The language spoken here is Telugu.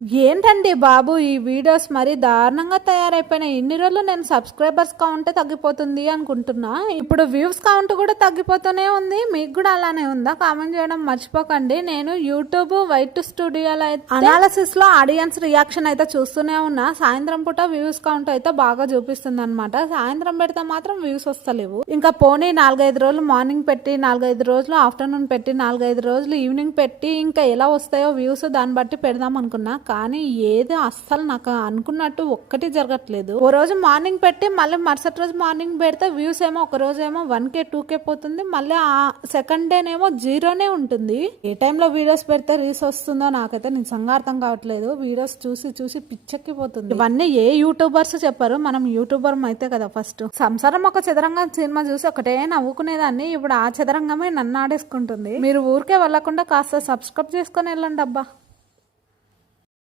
ఏంటండి బాబు ఈ వీడియోస్ మరి దారుణంగా తయారైపోయినాయి. ఇన్ని రోజులు నేను సబ్స్క్రైబర్స్ కౌంట్ తగ్గిపోతుంది అనుకుంటున్నా, ఇప్పుడు వ్యూస్ కౌంట్ కూడా తగ్గిపోతూనే ఉంది. మీకు కూడా అలానే ఉందా? కామెంట్ చేయడం మర్చిపోకండి. నేను యూట్యూబ్ వైట్ స్టూడియోలో అనాలిసిస్ లో ఆడియన్స్ రియాక్షన్ అయితే చూస్తూనే ఉన్నా. సాయంత్రం పూట వ్యూస్ కౌంట్ అయితే బాగా చూపిస్తుంది అనమాట. సాయంత్రం పెడితే మాత్రం వ్యూస్ వస్తలేవు. ఇంకా పోనీ 4-5 రోజులు మార్నింగ్ పెట్టి, 4-5 రోజులు ఆఫ్టర్నూన్ పెట్టి, 4-5 రోజులు ఈవినింగ్ పెట్టి ఇంకా ఎలా వస్తాయో వ్యూస్ దాన్ని బట్టి పెడదాం అనుకున్నా. కానీ ఏదో అస్సలు నాకు అనుకున్నట్టు ఒక్కటి జరగట్లేదు. ఓ రోజు మార్నింగ్ పెట్టి మళ్ళీ మరుసటి రోజు మార్నింగ్ పెడితే వ్యూస్ ఏమో ఒక రోజు ఏమో 1K 2K పోతుంది, మళ్ళీ ఆ సెకండ్ డేనేమో 0నే ఉంటుంది. ఏ టైంలో వీడియోస్ పెడితే రీల్స్ వస్తుందో నాకైతే నిజంగా అర్థం కావట్లేదు. వీడియోస్ చూసి చూసి పిచ్చెక్కిపోతుంది. ఇవన్నీ ఏ యూట్యూబర్స్ చెప్పారు, మనం యూట్యూబర్ అయితే కదా. ఫస్ట్ సంసారం ఒక చదరంగం సినిమా చూసి ఒకటే నవ్వుకునేదాన్ని, ఇప్పుడు ఆ చదరంగమే నన్ను ఆడేసుకుంటుంది. మీరు ఊరికే వెళ్ళకుండా కాస్త సబ్స్క్రైబ్ చేసుకొని వెళ్ళండి అబ్బా.